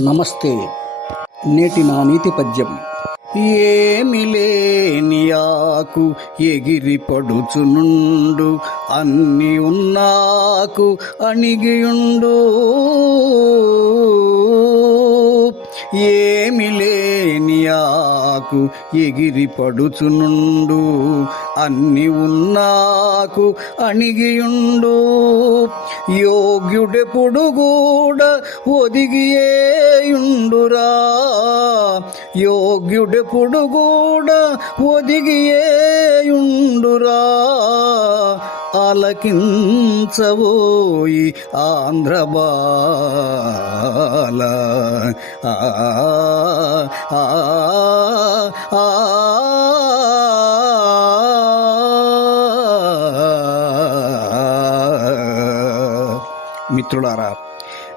నమస్తే. నేటి నా నీతి పద్యం. ఏమి లేని ఆకు ఎగిరి పడుచునుండు అన్ని ఉన్నాకు అణిగియుండు. ఏమి లేని ఆకు ఎగిరి పడుచునుండు అన్ని ఉన్నాకు అణిగియుండు. యోగ్యుడెప్పుడు కూడా ఒదిగియేయుండురా. యోగ్యుడెప్పుడు కూడా ఒదిగియేయుండురా. ఆలకించబోయి ఆంధ్రబాల. ఆ, ఆ, మిత్రులారా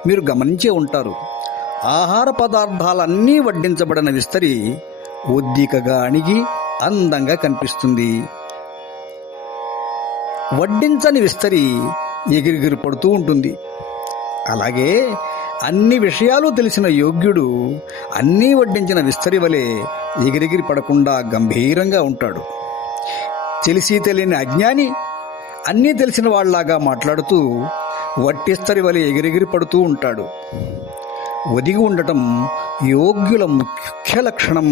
మీరు గమనించే ఉంటారు ఆహార పదార్థాలన్నీ వడ్డించబడిన విస్తరి ఉద్దీకగా అణిగి అందంగా కనిపిస్తుంది. వడ్డించని విస్తరి ఎగిరిగిరి పడుతూ ఉంటుంది. అలాగే అన్ని విషయాలు తెలిసిన యోగ్యుడు అన్నీ వడ్డించిన విస్తరి వలె ఎగిరిగిరి పడకుండా గంభీరంగా ఉంటాడు. తెలిసి తెలియని అజ్ఞాని అన్నీ తెలిసిన వాళ్ళలాగా మాట్లాడుతూ వట్టిస్తరి వలె ఎగిరెగిరి పడుతూ ఉంటాడు. ఒదిగి ఉండటం యోగ్యుల ముఖ్య లక్షణం.